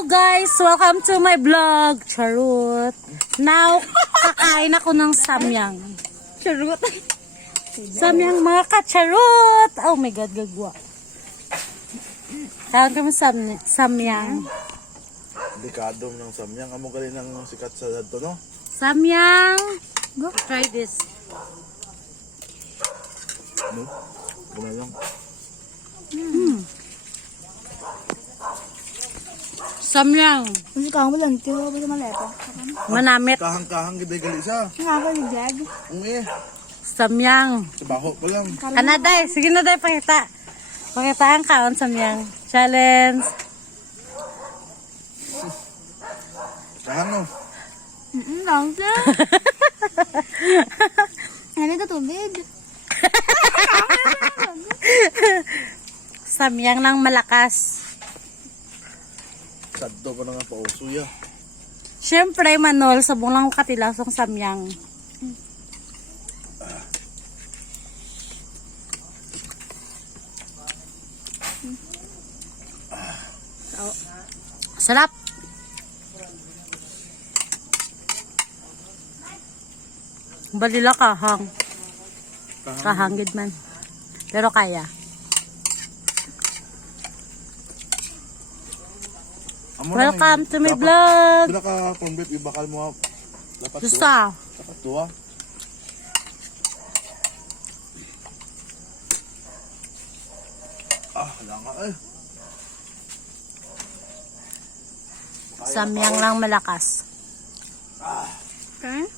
Hello guys! Welcome to my vlog! Charottt! Now, kakain ako ng samyang. Charottt? Samyang mga ka-charottt! Oh my God, gagwa. Tawag kami samyang. Delikado ng samyang. Amo galing ng sikat sa dito, no? Samyang! Go, try this. No? Gumayong. Samyang. Kasi kang walang tiyo, basta maleta. Manamit. Kahang-kahang ganda gali siya. Nakakaligag. Samyang. Sa baho pa lang. Day. Sige na, Day. Pakita. Pakita ang kaon, samyang. Challenge. Kahang, no? Lang siya. Ano ito tubig? Samyang ng malakas. Sadto pa na nga pauso ya. Siyempre, Manol, sabong lang ko katilasong samyang. Sarap. Balila kahang. Kahangid man. Pero kaya. Welcome to my vlog. Pinaka-convert, ibakal mo dapat Gusta. Dapat tuwa. Wala nga eh. Samyang lang malakas. Okay?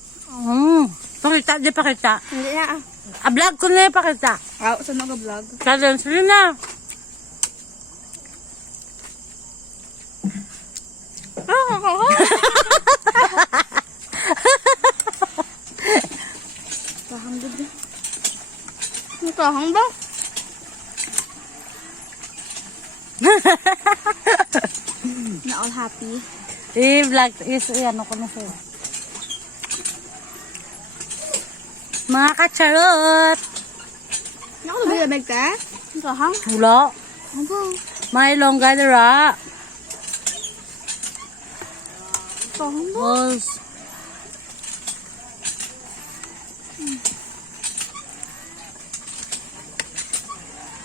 Pakita, di pakita. Hindi na. Vlog ko na yung pakita. Saan nag-vlog? Challenge rin na. Kahang gud. Kahang ba? Na all happy. I-vlog ano ko na sa'yo. Mga ka-charottt. Naku, nabigabag ka? Kahang? Wala. Ano? Mga ilongga dira. Kahang ba? Balls.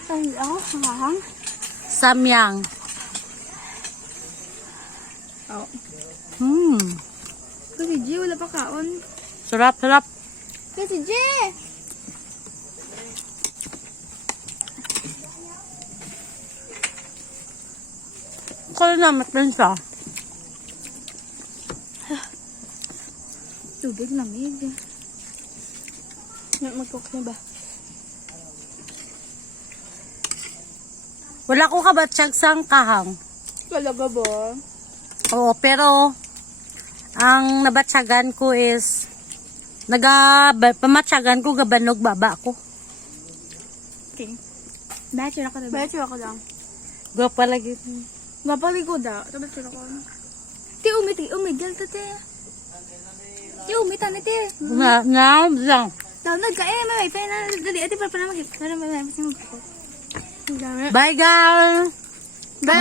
Ay, kahang? Samyang. Kasi G, wala pa kaon. Sarap, sarap. Kasi G! Kaya naman din siya. Tubig lamig. Mag-cook na ba? Wala ko kabatsyag sang kahang. Talaga ba? Oo, pero ang nabatsyagan ko is pamatyagan ko gabanog baba ko. Okay. Bachelor ako na ba? Bachelor ako lang. Gwapa lagi. Gapali ko da. Bachelor ako. Ti umigil ta te. Ti umitan ni te. Na lang. Download ka may wifi na dali ati para mag para may Bye guys. Bye.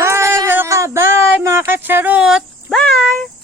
Bye mga ka-charottt. Bye.